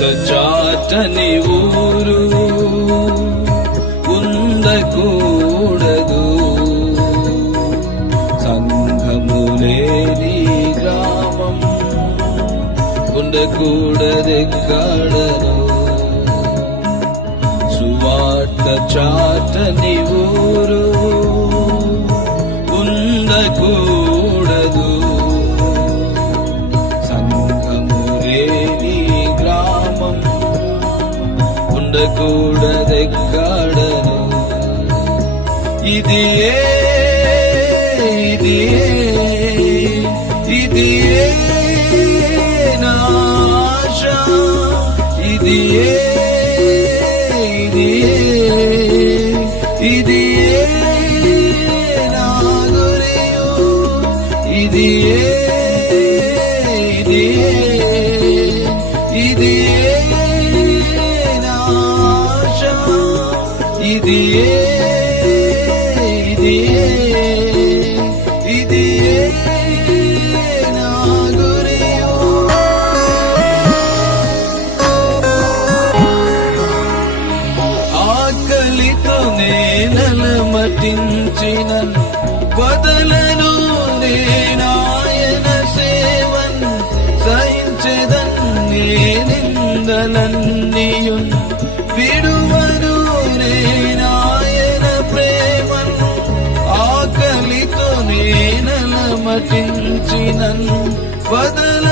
చాటని ఊరు ఉండకూడదు, సంఘము లేని గ్రామం ఉండకూడదెక్కడను. సువార్త చాటని ఊరు ఉండకూడదు, సంఘము లేని గ్రామం ఉండకూడదెక్కడను. ఇది నా ఆశ, ఇది నా గురియు, ఇది నా ఆశ, ఇది నా గురియు. ఆకలితో నేనలమటించిన బదలను నేనాయన సేవన్ సహించెదన్, నిందలన్నీయున్ విడువను నేనాయన ప్రేమన్. ఆకలితో నేనలమటించిన బదల